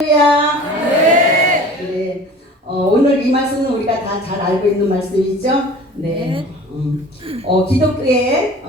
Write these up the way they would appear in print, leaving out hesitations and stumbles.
할렐루야. 네. 오늘 이 말씀은 우리가 다 잘 알고 있는 말씀이죠. 네. 기독교의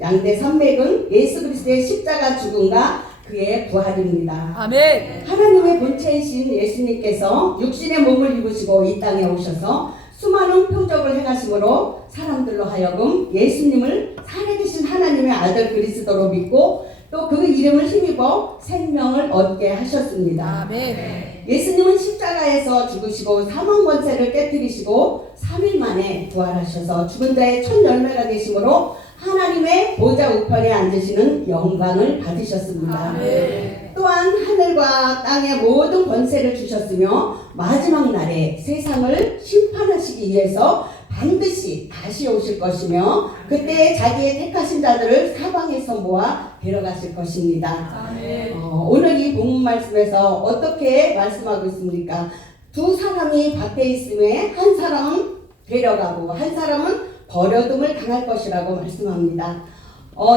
양대 산맥은 예수 그리스도의 십자가 죽음과 그의 부활입니다. 아멘. 하나님의 본체이신 예수님께서 육신의 몸을 입으시고 이 땅에 오셔서 수많은 표적을 행하심으로 사람들로 하여금 예수님을 살아계신 하나님의 아들 그리스도로 믿고 또 그 이름을 힘입어 생명을 얻게 하셨습니다. 아멘. 예수님은 십자가에서 죽으시고 사망 권세를 깨뜨리시고 3일 만에 부활하셔서 죽은 자의 첫 열매가 되심으로 하나님의 보좌 우편에 앉으시는 영광을 받으셨습니다. 아멘. 또한 하늘과 땅의 모든 권세를 주셨으며 마지막 날에 세상을 심판하시기 위해서 반드시 다시 오실 것이며 그때 자기의 택하신 자들을 사방에서 모아 데려가실 것입니다. 아멘. 오늘 이 본문 말씀에서 어떻게 말씀하고 있습니까? 두 사람이 밖에 있음에 한 사람은 데려가고 한 사람은 버려둠을 당할 것이라고 말씀합니다.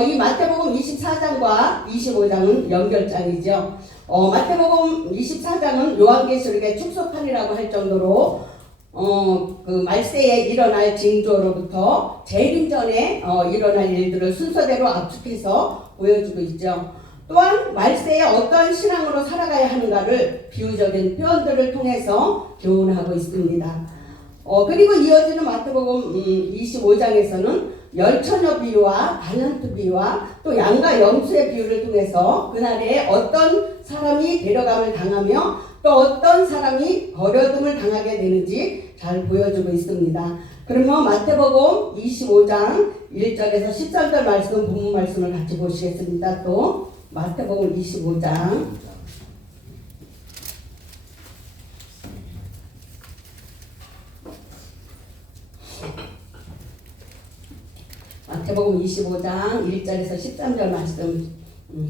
이 마태복음 24장과 25장은 연결장이죠. 마태복음 24장은 요한계시록의 축소판이라고 할 정도로 그 말세에 일어날 징조로부터 재림 전에 일어날 일들을 순서대로 압축해서 보여주고 있죠. 또한 말세에 어떠한 신앙으로 살아가야 하는가를 비유적인 표현들을 통해서 교훈하고 있습니다. 그리고 이어지는 마태복음 25장에서는 열처녀 비유와 달란트 비유와 또 양과 염소의 비유를 통해서 그날에 어떤 사람이 데려감을 당하며 또 어떤 사람이 버려둠을 당하게 되는지 잘 보여주고 있습니다. 그러면 마태복음 25장 1절에서 13절 말씀, 본문 말씀을 같이 보시겠습니다. 또 마태복음 25장 마태복음 25장 1절에서 13절 말씀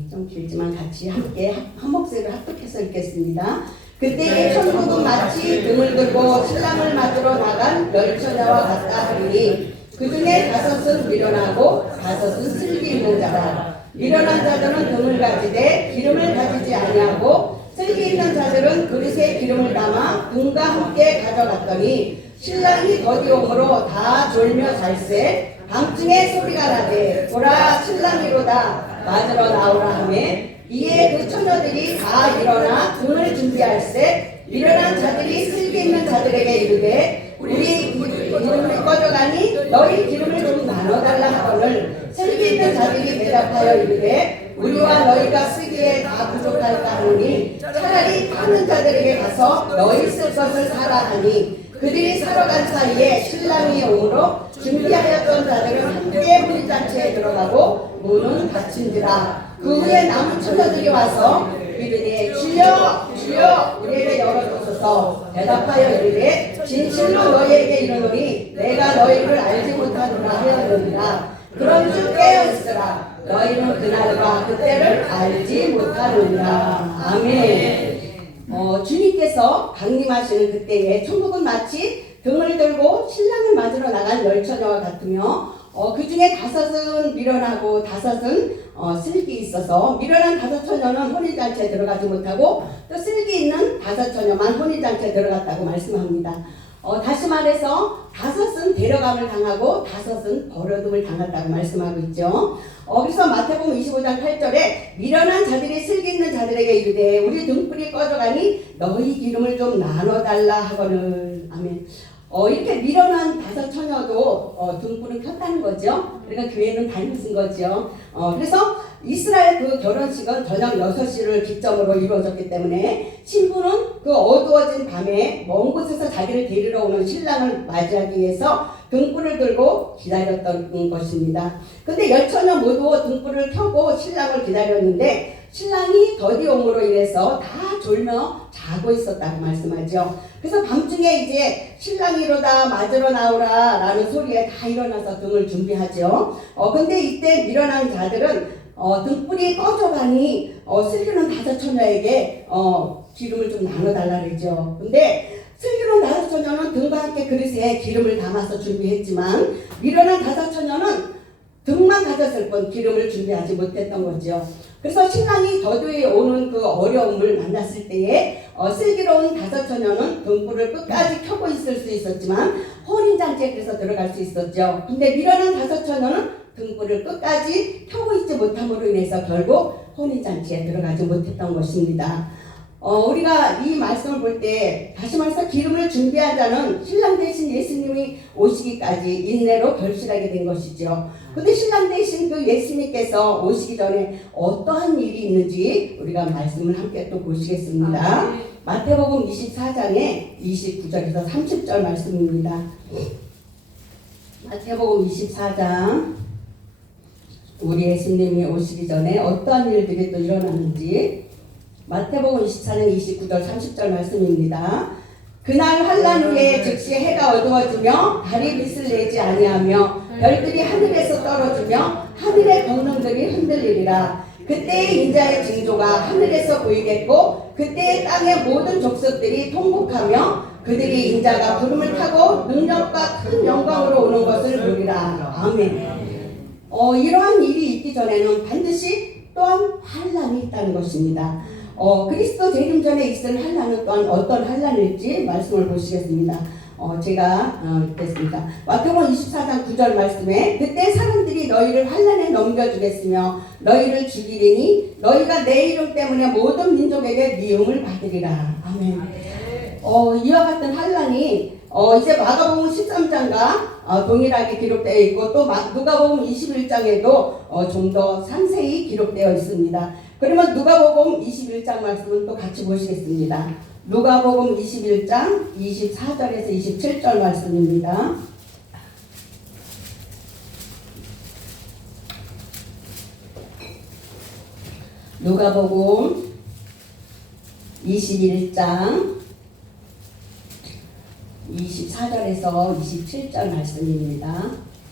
좀 길지만 같이 함께 한 목소리로 합독해서 읽겠습니다. 그때의 천국은 마치 등을 들고 신랑을 맞으러 나간 열처녀와 같다 하리니 그 중에 5은 미련하고 5은 슬기 있는 자라. 미련한 자들은 등을 가지되 기름을 가지지 아니하고 슬기 있는 자들은 그릇에 기름을 담아 등과 함께 가져갔더니 신랑이 더디오므로 다 졸며 잘세 밤중에 소리가 나되 보라 신랑이로다 맞으러 나오라 하매 이에 그 처녀들이 다 일어나 등을 준비할세 미련한 자들이 슬기 있는 자들에게 이르되 우리 기름을 꺼져가니 너희 기름을 좀 나눠달라 하거늘 슬기 있는 자들이 대답하여 이르되 우리와 너희가 쓰기에 다 부족할까 하노니 차라리 타는 자들에게 가서 너희 쓸 것을 사라 하니 그들이 사러 간 사이에 신랑이 오므로 준비하였던 자들은 함께 혼인잔치에 들어가고 문은 닫힌지라. 그 후에 남은 처녀들이 와서 이르되 주여 주여 우리에게 열어주소서. 대답하여 이르되 진실로 너희에게 이르노니 내가 너희를 알지 못하노라 하였느니라. 그런즉 깨어있으라. 너희는 그날과 그때를 알지 못하느니라. 아멘. 주님께서 강림하시는 그때에 천국은 마치 등을 들고 신랑을 맞으러 나간 열처녀와 같으며 그 중에 5은 미련하고 5은 슬기 있어서 미련한 5처녀는 혼인잔치에 들어가지 못하고 또 슬기 있는 5처녀만 혼인잔치에 들어갔다고 말씀합니다. 다시 말해서 5은 데려감을 당하고 5은 버려둠을 당했다고 말씀하고 있죠. 그래서 마태복음 25장 8절에 미련한 자들이 슬기 있는 자들에게 이르되 우리 등불이 꺼져가니 너희 기름을 좀 나눠달라 하거늘. 아멘. 이렇게 미련한 5처녀도 등불을 켰다는 거죠. 그러니까 교회는 다니는 거죠. 그래서 이스라엘 그 결혼식은 저녁 6시를 기점으로 이루어졌기 때문에 신부는 그 어두워진 밤에 먼 곳에서 자기를 데리러 오는 신랑을 맞이하기 위해서 등불을 들고 기다렸던 것입니다. 근데 열처녀 모두 등불을 켜고 신랑을 기다렸는데 신랑이 더디옴으로 인해서 다 졸며 자고 있었다고 말씀하죠. 그래서 밤중에 이제 신랑이로다 맞으러 나오라 라는 소리에 다 일어나서 등을 준비하죠. 근데 이때 미련한 자들은 등불이 꺼져가니 슬기로운 5처녀에게 기름을 좀 나눠달라 그러죠. 근데 슬기로운 5처녀는 등과 함께 그릇에 기름을 담아서 준비했지만 미련한 5처녀는 등만 가졌을 뿐 기름을 준비하지 못했던 거죠. 그래서 신랑이 저도에 오는 그 어려움을 만났을 때에 슬기로운 다섯 처녀는 등불을 끝까지 켜고 있을 수 있었지만 혼인잔치에 그래서 들어갈 수 있었죠. 근데 미련한 다섯 처녀는 등불을 끝까지 켜고 있지 못함으로 인해서 결국 혼인잔치에 들어가지 못했던 것입니다. 우리가 이 말씀을 볼 때 다시 말해서 기름을 준비한 자는 신랑 대신 예수님이 오시기까지 인내로 결실하게 된 것이죠. 근데 신랑 대신 그 예수님께서 오시기 전에 어떠한 일이 있는지 우리가 말씀을 함께 또 보시겠습니다. 마태복음 24장에 29절에서 30절 말씀입니다. 마태복음 24장 우리 예수님이 오시기 전에 어떠한 일들이 또 일어나는지 마태복음 24장 29절 30절 말씀입니다. 그날 환란 후에 즉시 해가 어두워지며 달이 빛을 내지 아니하며 별들이 하늘에서 떨어지며 하늘의 권능들이 흔들리리라. 그때 인자의 징조가 하늘에서 보이겠고 그때 땅의 모든 족속들이 통곡하며 그들이 인자가 구름을 타고 능력과 큰 영광으로 오는 것을 보리라. 아멘. 이러한 일이 있기 전에는 반드시 또한 환란이 있다는 것입니다. 그리스도 재림 전에 있을 환란은 또한 어떤 환란일지 말씀을 보시겠습니다. 제가 읽겠습니다. 마태복음 24장 9절 말씀에 그때 사람들이 너희를 환란에 넘겨주겠으며 너희를 죽이리니 너희가 내 이름 때문에 모든 민족에게 미움을 받으리라. 아멘. 이와 같은 환란이 이제 마가복음 13장과 동일하게 기록되어 있고 또 누가복음 21장에도 좀 더 상세히 기록되어 있습니다. 그러면 누가복음 21장 말씀은 또 같이 보시겠습니다. 누가복음 21장 24절에서 27절 말씀입니다. 누가복음 21장 24절에서 27절 말씀입니다.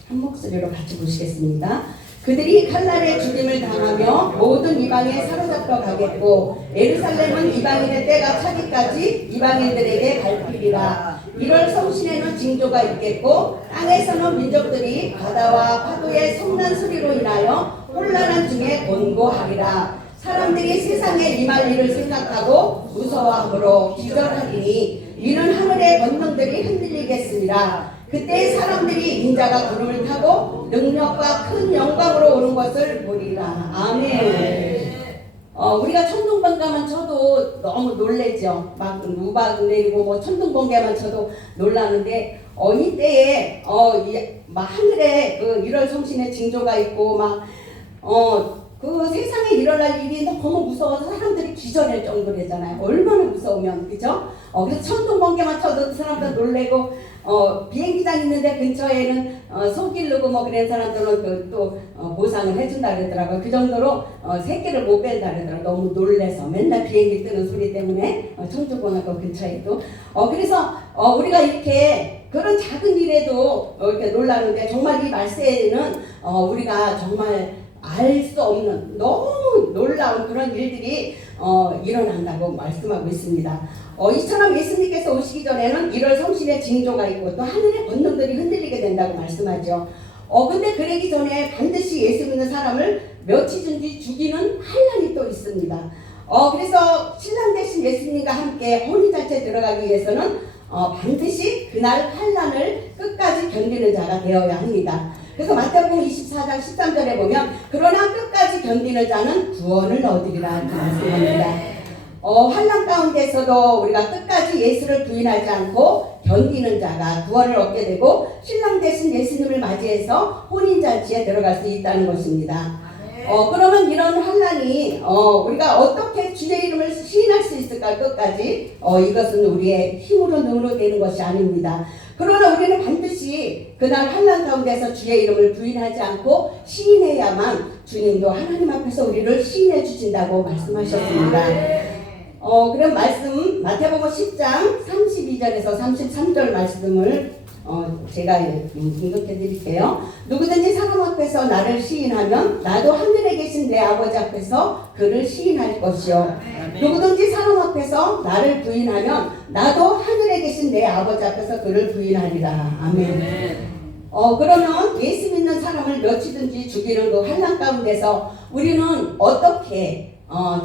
한 목소리로 같이 보시겠습니다. 그들이 칼날에 죽임을 당하며 모든 이방에 사로잡혀 가겠고 예루살렘은 이방인의 때가 차기까지 이방인들에게 밟히리라. 이럴 성신에는 징조가 있겠고 땅에서는 민족들이 바다와 파도의 성난 소리로 인하여 혼란한 중에 곤고하리라. 사람들이 세상에 임할 일을 생각하고 무서워함으로 기절하리니 이는 하늘의 권능들이 흔들리겠습니다. 그때 사람들이 인자가 구름을 타고 능력과 큰 영광으로 오는 것을 보리라. 아멘. 우리가 천둥번개만 쳐도 너무 놀래죠. 막 우박 내리고 뭐 천둥번개만 쳐도 놀라는데 이때에 막 하늘에 그 1월 성신의 징조가 있고 막 그 세상에 일어날 일이 너무 무서워서 사람들이 기절할 정도래잖아요. 얼마나 무서우면, 그죠? 그래서 천둥번개만 쳐도 사람들 놀래고, 비행기장 있는데 근처에는 속 기르고 뭐 그런 사람들은 또 보상을 해준다 그러더라고요. 그 정도로 새끼를 못 뺀다 그러더라고요. 너무 놀래서 맨날 비행기 뜨는 소리 때문에 천둥번개가 근처에도. 그래서 우리가 이렇게 그런 작은 일에도 이렇게 놀라는데 정말 이 말세에는 우리가 정말 알 수 없는 너무 놀라운 그런 일들이 일어난다고 말씀하고 있습니다. 이처럼 예수님께서 오시기 전에는 1월 성신의 징조가 있고 또 하늘의 권능들이 흔들리게 된다고 말씀하죠. 근데 그러기 전에 반드시 예수 믿는 사람을 며칠든지 죽이는 환란이 또 있습니다. 그래서 신랑 대신 예수님과 함께 혼인잔치에 들어가기 위해서는 반드시 그날 환란을 끝까지 견디는 자가 되어야 합니다. 그래서 마태복음 24장 13절에 보면 그러나 끝까지 견디는 자는 구원을 얻으리라 이렇게 말씀합니다. 환난 가운데서도 우리가 끝까지 예수를 부인하지 않고 견디는 자가 구원을 얻게 되고 신랑 대신 예수님을 맞이해서 혼인잔치에 들어갈 수 있다는 것입니다. 그러면 이런 환난이 우리가 어떻게 주의 이름을 시인할 수 있을까 끝까지 이것은 우리의 힘으로 능으로 되는 것이 아닙니다. 그러나 우리는 반드시 그날 환난 가운데서 주의 이름을 부인하지 않고 시인해야만 주님도 하나님 앞에서 우리를 시인해 주신다고 말씀하셨습니다. 그럼 말씀 마태복음 10장 32절에서 33절 말씀을 제가 공독해 드릴게요. 누구든지 사람 앞에서 나를 시인하면 나도 하늘에 계신 내 아버지 앞에서 그를 시인할 것이요. 누구든지 사람 앞에서 나를 부인하면 나도 하늘에 계신 내 아버지 앞에서 그를 부인하리라. 아멘. 그러면 예수 믿는 사람을 며칠든지 죽이는 그 환난 가운데서 우리는 어떻게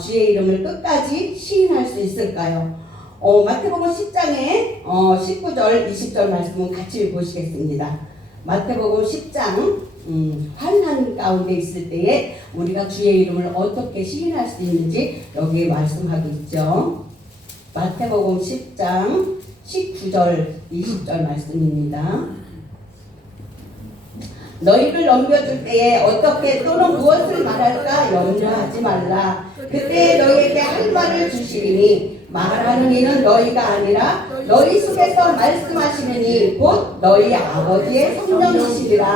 주의 이름을 끝까지 시인할 수 있을까요? 마태복음 10장에 19절 20절 말씀은 같이 보시겠습니다. 마태복음 10장 환난 가운데 있을 때에 우리가 주의 이름을 어떻게 시인할 수 있는지 여기에 말씀하고 있죠. 마태복음 10장 19절 20절 말씀입니다. 너희를 넘겨줄 때에 어떻게 또는 무엇을 말할까 염려하지 말라. 그때 너희에게 할 말을 주시리니 말하는 이는 너희가 아니라 너희 속에서 말씀하시는 이 곧 너희 아버지의 성령이시리라.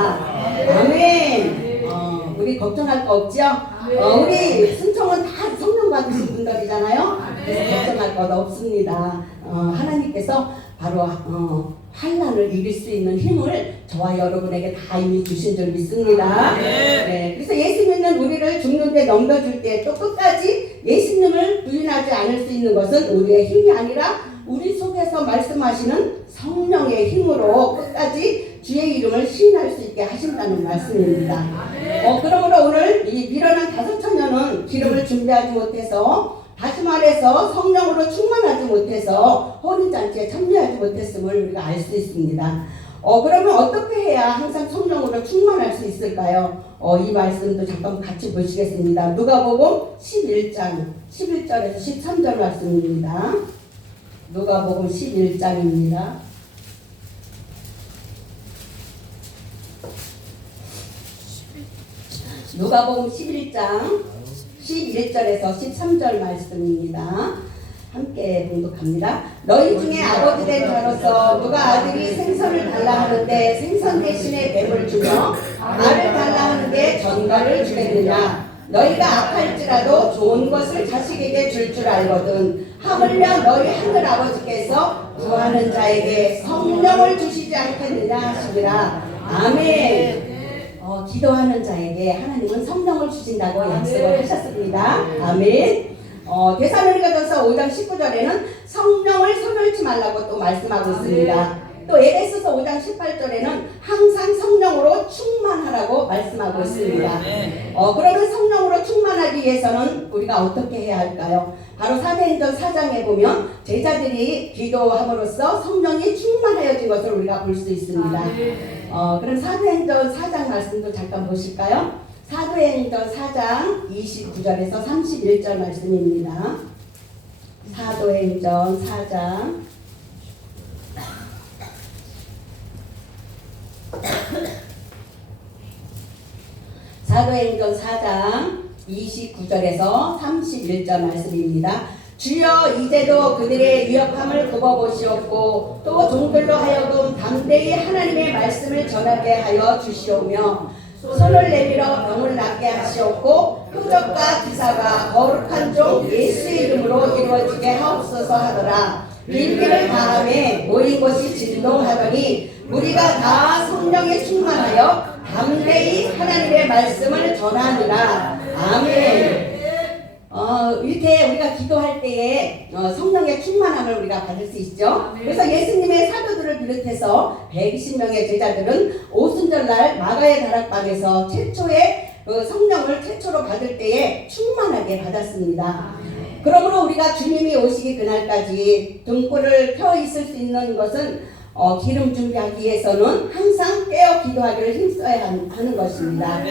아멘. 우리 걱정할 거 없죠? 우리 승청은 다 성령 받으신 분들이잖아요. 그래서 걱정할 것 없습니다. 하나님께서 바로 환난을 이길 수 있는 힘을 저와 여러분에게 다 이미 주신 줄 믿습니다. 네, 그래서 예수 믿는 우리를 죽는데 넘겨줄 때 또 끝까지 예수님을 부인하지 않을 수 있는 것은 우리의 힘이 아니라 우리 속에서 말씀하시는 성령의 힘으로 끝까지 주의 이름을 시인할 수 있게 하신다는 말씀입니다. 그러므로 오늘 이 미련한 다섯 처녀는 기름을 준비하지 못해서, 다시 말해서 성령으로 충만하지 못해서 혼인잔치에 참여하지 못했음을 우리가 알 수 있습니다. 그러면 어떻게 해야 항상 성령으로 충만할 수 있을까요? 이 말씀도 잠깐 같이 보시겠습니다. 누가복음 11장 11절에서 13절 말씀입니다. 누가복음 11장입니다. 누가복음 11장 11절에서 13절 말씀입니다. 함께 봉독합니다. 너희 중에 아버지 된 자로서 누가 아들이 생선을 달라 하는데 생선 대신에 뱀을 주며 알을 달라 하는데 전갈을 주겠느냐? 너희가 악할지라도 좋은 것을 자식에게 줄 줄 알거든. 하물며 너희 하늘 아버지께서 구하는 자에게 성령을 주시지 않겠느냐 하시니라. 아멘. 기도하는 자에게 하나님은 성령을 주신다고 약속을 하셨습니다. 아멘. 데살로니가전서 5장 19절에는 성령을 소멸치 말라고 또 말씀하고 있습니다. 또 에베소서 5장 18절에는 항상 성령으로 충만하라고 말씀하고 있습니다. 그러면 성령으로 충만하기 위해서는 우리가 어떻게 해야 할까요? 바로 사도행전 4장에 보면 제자들이 기도함으로써 성령이 충만하여진 것을 우리가 볼 수 있습니다. 그럼 사도행전 4장 말씀도 잠깐 보실까요? 사도행전 4장 29절에서 31절 말씀입니다. 사도행전 4장 사도행전 4장 29절에서 31절 말씀입니다. 주여 이제도 그들의 위협함을 굽어보시옵고 또 종들로 하여금 담대히 하나님의 말씀을 전하게 하여 주시오며 손을 내밀어 병을 낫게 하시옵고 표적과 기사가 거룩한 종 예수의 이름으로 이루어지게 하옵소서 하더라. 일기를 다함에 모인 곳이 진동하더니 우리가 다 성령에 충만하여 담대히 하나님의 말씀을 전하느라. 아멘. 이렇게 우리가 기도할 때에 성령의 충만함을 우리가 받을 수 있죠. 그래서 예수님의 사도들을 비롯해서 120명의 제자들은 오순절날 마가의 다락방에서 최초의 성령을 최초로 받을 때에 충만하게 받았습니다. 그러므로 우리가 주님이 오시기 그날까지 등불을 펴 있을 수 있는 것은 기름 준비하기 위해서는 항상 깨어 기도하기를 힘써야 하는 것입니다.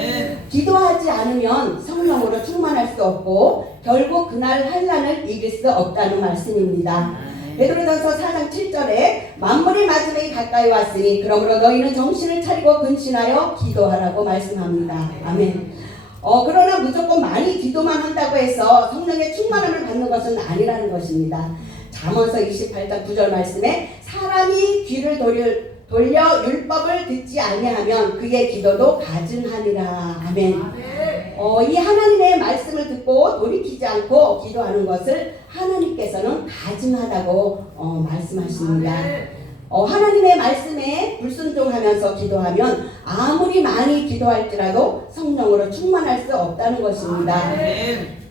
기도하지 않으면 성령으로 충만할 수 없고 결국 그날 환난을 이길 수 없다는 말씀입니다. 베드로전서 4장 7절에 만물의 마지막이 가까이 왔으니 그러므로 너희는 정신을 차리고 근신하여 기도하라고 말씀합니다. 아멘. 그러나 무조건 많이 기도만 한다고 해서 성령의 충만함을 받는 것은 아니라는 것입니다. 잠언서 28장 9절 말씀에 사람이 귀를 돌려 율법을 듣지 아니하면 그의 기도도 가증하니라. 아멘. 이 하나님의 말씀을 듣고 돌이키지 않고 기도하는 것을 하나님께서는 가증하다고 말씀하십니다. 하나님의 말씀에 불순종하면서 기도하면 아무리 많이 기도할지라도 성령으로 충만할 수 없다는 것입니다.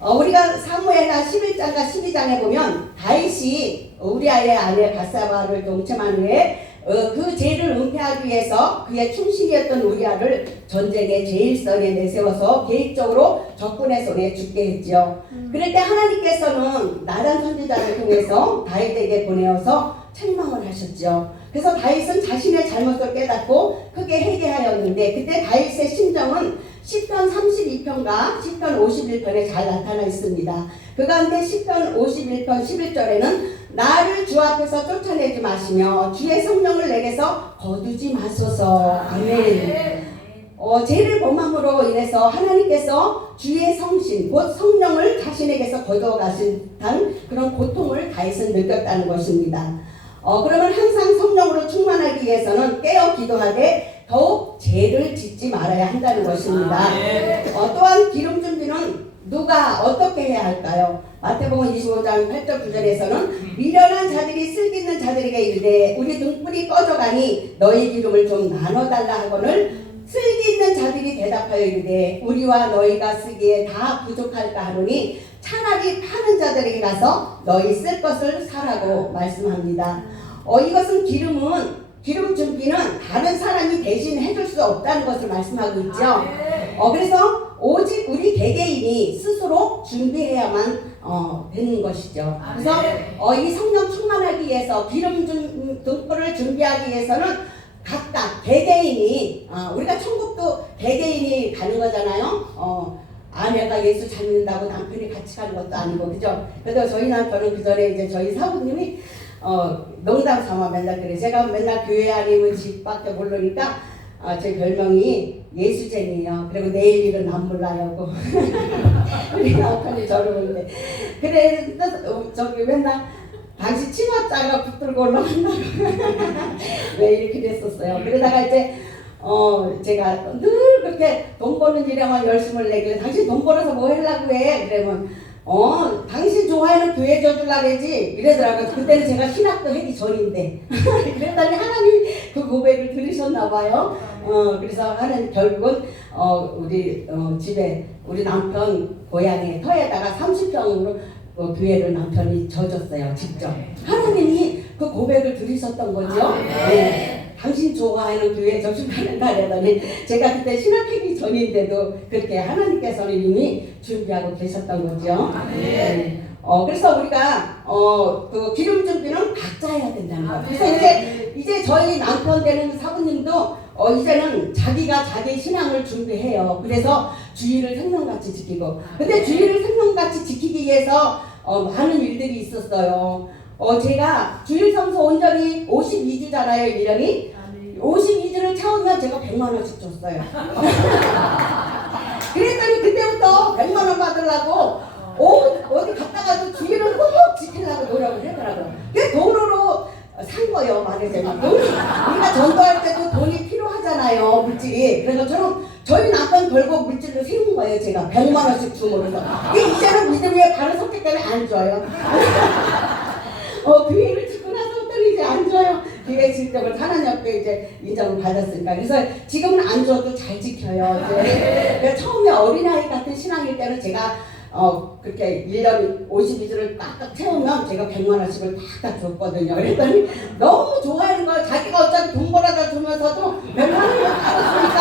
우리가 사무엘하 11장과 12장에 보면 다윗이 우리아의 아내 바세바를 동침한 후에 그 죄를 은폐하기 위해서 그의 충신이었던 우리아를 전쟁의 제일선에 내세워서 계획적으로 적군의 손에 죽게 했지요. 그럴 때 하나님께서는 나단 선지자를 통해서 다윗에게 보내어서 책망을 하셨죠. 그래서 다윗은 자신의 잘못을 깨닫고 크게 회개하였는데 그때 다윗의 심정은 시편 32편과 시편 51편에 잘 나타나 있습니다. 그 가운데 시편 51편 11절에는 나를 주 앞에서 쫓아내지 마시며 주의 성령을 내게서 거두지 마소서. 아멘. 죄를 범함으로 인해서 하나님께서 주의 성신 곧 성령을 자신에게서 거두어 가신 단 그런 고통을 다윗은 느꼈다는 것입니다. 그러면 항상 성령으로 충만하기 위해서는 깨어 기도하되 더욱 죄를 짓지 말아야 한다는 것입니다. 또한 기름 준비는 누가 어떻게 해야 할까요? 마태복음 25장 8절 9절에서는 미련한 자들이 쓸기 있는 자들에게 이르되 우리 등불이 꺼져가니 너희 기름을 좀 나눠달라 하거늘 쓸기 있는 자들이 대답하여 이르되 우리와 너희가 쓰기에 다 부족할까 하노니 차라리 파는 자들에게 가서 너희 쓸 것을 사라고 말씀합니다. 이것은 기름 준비는 다른 사람이 대신 해줄 수 없다는 것을 말씀하고 있죠. 그래서 오직 우리 개개인이 스스로 준비해야만 되는 것이죠. 그래서 이 성령 충만하기 위해서 등불을 준비하기 위해서는 각각 개개인이 우리가 천국도 개개인이 가는 거잖아요. 아내가 예수 잘 믿는다고 남편이 같이 가는 것도 아니고 그죠? 그래서 저희 남편은 그 전에 이제 저희 사부님이 농담 삼아 맨날 그래. 제가 맨날 교회 아니면 집밖에 모르니까 제 별명이 예수쟁이에요. 그리고 내일 일은 안 몰라요. 우리 남편이 저를 보는데 그래서 저기 맨날 당신 치마자가 붙들고 올라간다고 매일 그랬었어요. 그러다가 이제 제가 늘 그렇게 돈 버는 일에만 열심을 내길래 당신 돈 벌어서 뭐 하려고 해? 그러면 당신 좋아하는 교회 줘줄라 그러지? 이러더라고요. 그때는 제가 신학도 하기 전인데 그랬더니 하나님이 그 고백을 들으셨나 봐요. 그래서 하나님 결국은 우리 집에 우리 남편 고향에 터에다가 30평으로 교회를 남편이 져줬어요. 직접. 하나님이 그 고백을 들으셨던 거죠. 네. 당신 좋아하는 교회 저주하는다 그러더니 제가 그때 신학하기 전인데도 그렇게 하나님께서는 이미 준비하고 계셨던 거죠. 네. 그래서 우리가 그 기름 준비는 각자 해야 된다는 거예요. 그래서 이제 저희 남편 되는 사부님도 이제는 자기가 자기 신앙을 준비해요. 그래서 주의를 생명같이 지키고 근데 주의를 생명같이 지키기 위해서 많은 일들이 있었어요. 제가 주일 성소 온 적이 52주잖아요, 1년이. 52주를 채우면 제가 100만 원씩 줬어요. 그랬더니 그때부터 100만 원 받으려고 어디 갔다가도 주일을 꼭 지키려고 노력을 하더라고요. 그게 돈으로 산 거예요, 말하자면. 우리가 전도할 때도 돈이 필요하잖아요, 물질이. 그래서 저희 남편 벌고 물질로 세운 거예요, 제가. 100만 원씩 줌으로서. 이제는 믿음의 바로 섰기 때문에 안 줘요. 교회를 짓고 나서부터는 이제 안 줘요. 교회 실적을 하나님 앞에 이제 인정을 받았으니까. 그래서 지금은 안 줘도 잘 지켜요. 그래서 처음에 어린아이 같은 신앙일 때는 제가 그렇게 1년 52주를 딱딱 채우면 제가 100만 원씩을 딱딱 줬거든요. 그랬더니 너무 좋아하는 거예요. 자기가 어차피 돈 벌어다 주면서도 100만 원을 받았으니까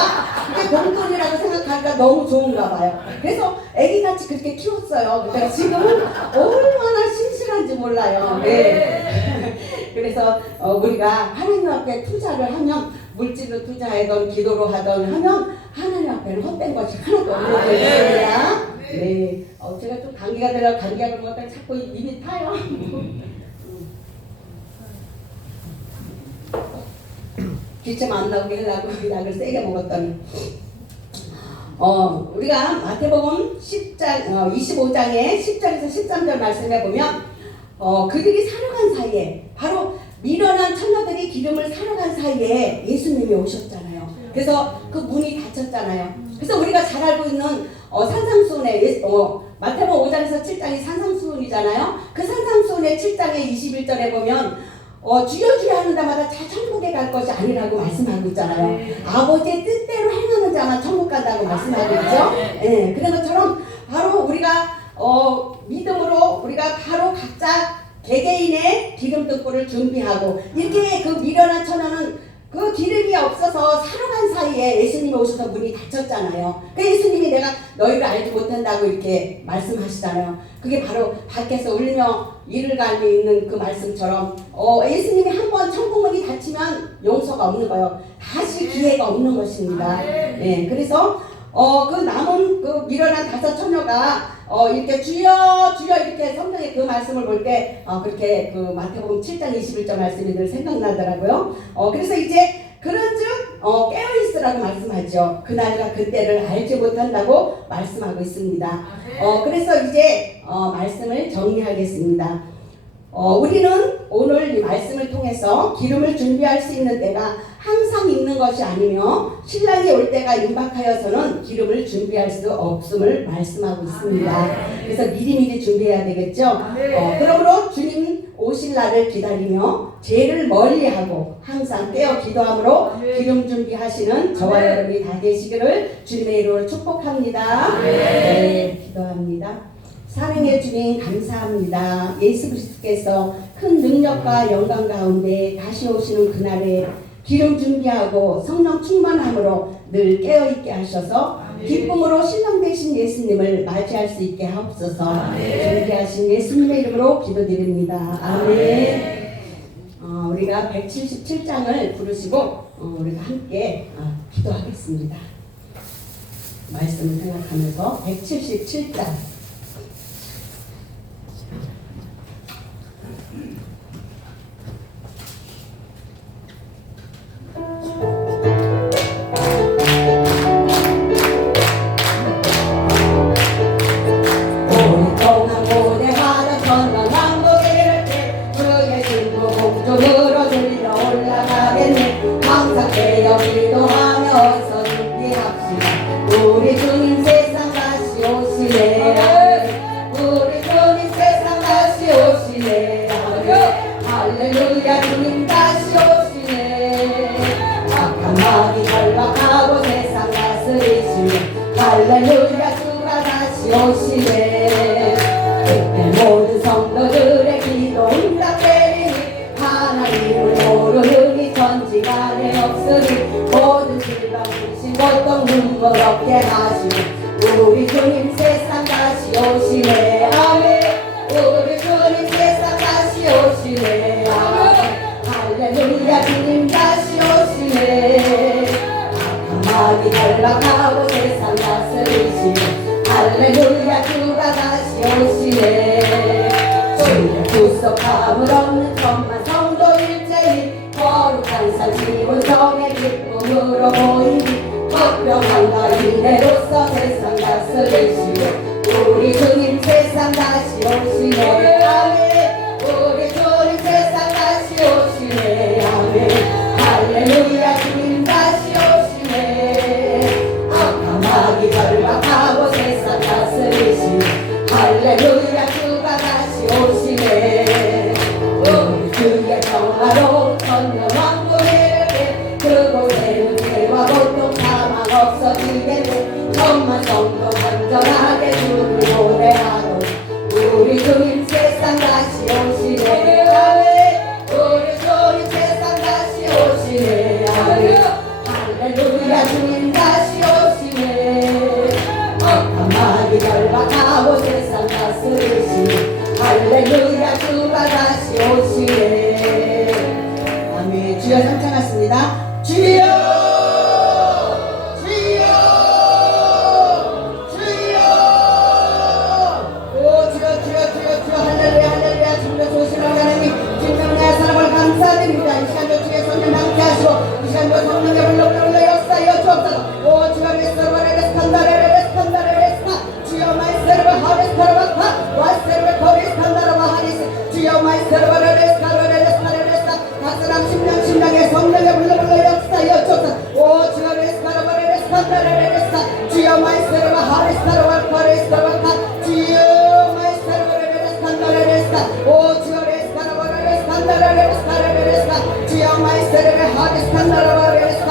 그게 봉돈이라고 생각하니까 너무 좋은가 봐요. 그래서 애기같이 그렇게 키웠어요. 근데 지금은 얼마나 신실한지 몰라요. 네. 그래서 우리가 하나님 앞에 투자를 하면 물질로 투자하던 기도로 하던 하면 하나님 앞에는 헛된 것이 하나도 없는 것입니다. 네. 제가 좀 감기가 되려고 감기약을 먹었더니 자꾸 입이 타요. 기침 안 나오게 하려고 약을 세게 먹었더니 우리가 마태복음 10장 25장에 10절에서 13절 말씀해 보면 그들이 살아간 사이에 바로 미련한 처녀들이 기름을 사러 간 사이에 예수님이 오셨잖아요. 그래서 그 문이 닫혔잖아요. 그래서 우리가 잘 알고 있는 산상수훈의 마태복음 5장에서 7장이 산상수훈이잖아요. 그 산상수훈의 7장의 21절에 보면 주여 주여 하는 자마다 다 천국에 갈 것이 아니라고 말씀하고 있잖아요. 아버지의 뜻대로 행하는 자만 천국 간다고 말씀하고 있죠. 그런 것처럼 바로 우리가 믿음으로 우리가 바로 각자 개개인의 기름 등불을 준비하고 이렇게 그 미련한 처녀는 그 기름이 없어서 사러 간 사이에 예수님이 오셔서 문이 닫혔잖아요. 그 예수님이 내가 너희를 알지 못한다고 이렇게 말씀하시잖아요. 그게 바로 밖에서 울며 이를 갈며 있는 그 말씀처럼 예수님이 한번 천국문이 닫히면 용서가 없는 거예요. 다시 기회가 없는 것입니다. 네, 그래서 그 남은 그 미련한 다섯 처녀가 이렇게 주여 주여 이렇게 성경의 그 말씀을 볼 때 그렇게 그 마태복음 7장 21절 말씀이 늘 생각나더라고요. 그래서 이제 그런즉 깨어있으라고 말씀하죠. 그날과 그때를 알지 못한다고 말씀하고 있습니다. 그래서 이제 말씀을 정리하겠습니다. 우리는 오늘 이 말씀을 통해서 기름을 준비할 수 있는 때가 항상 있는 것이 아니며 신랑이 올 때가 임박하여서는 기름을 준비할 수 없음을 말씀하고 있습니다. 그래서 미리미리 준비해야 되겠죠. 그러므로 주님 오실 날을 기다리며 죄를 멀리하고 항상 깨어 기도함으로 기름 준비하시는 저와 여러분이 다 되시기를 주님의 이름으로 축복합니다. 네, 기도합니다. 사랑의 주님 감사합니다. 예수 그리스도께서 큰 능력과 영광 가운데 다시 오시는 그날에 기름 준비하고 성령 충만함으로 늘 깨어있게 하셔서 기쁨으로 신랑 되신 예수님을 맞이할 수 있게 하옵소서. 준비하신 예수님의 이름으로 기도드립니다. 아멘. 우리가 177장을 부르시고 우리가 함께 기도하겠습니다. 말씀을 생각하면서 177장 할렐루야 주가 다시 오시네. 그때 모든 성도들의 기도 응답되리니 하나님을 모르니 전지간에 없으니 모든 질병 불신 고통 눈물 없게 하시니 우리 주님 세상 다시 오시네. 아멘. 우리 주님 세상 다시 오시네. 아멘. 할렐루야 주님 다시 오시네. 마귀 결박하고 세상 다스리시네. 할렐루야 주가 다시 오시네. 주의 구속함을 얻는 천만 성도 일제히 거룩한 산 지원성의 기쁨으로 보이니 헌병한가 인내로서 세상 다스리시네. 우리 주님 세상 다시 오시네. 아멘. 우리 주님 세상 다시 오시네. 아멘. 할렐루야 주님 다시 마귀 결박하고 세상 다스리시네. 할렐루야 주가 다시 오시네. 우리 주의 평화로 전혀 왕국에 그곳에는 죄와 고통 사망 없어지겠네. 천만 성도 간절하게 주를 노래하고 우리 주님 세상 다시 오시네. 아멘. 우리 주님 세상 다시 오시네. 아멘. 할렐루야 주님 다시 마귀 결박하고 세상 다스리시네. 할렐루야 주가 다시 오시네. 아멘. 주여 찬양하십니다. 주여 주여 주여. 오 주여 주여 주여 주여. 할렐루야 할렐루야. 주여 좋으신 하나님 주님 내 사랑을 감사드립니다. 이 시간도 주의 손님 함께 하시고 이 시간도 성령의 불러 역사여 주옵소서. 오 주여 레스토라레 스칸다레 주여 마이 세르바 하리스 카라바타 와 세르바 코리스 칸다라바 하리스 주여 마이 세르바 레레스 카라레레스 카레레스타 각 사람 심령의 성령의 불러 역사여 주옵소서. 오 주여 레스 카라바 레레스 칸다레레스타 주여 마이 세르바 하리스 카라바 코리스 카라바타 주여 마이 세르바 레레스 칸다레레스타 오 주여 레스 카라바 레레스 칸다레레스 카레레스타 주여 마이 세르바 하리스 칸다라바 레레스타